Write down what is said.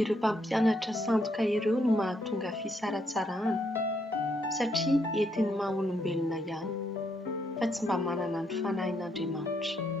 Ireo mpampianatra sandoka ireo no mahatonga fisaratsarahana, satria entin'ny maha olombelona ihany, fa tsy mba manana ny fanahin'Andriamanitra.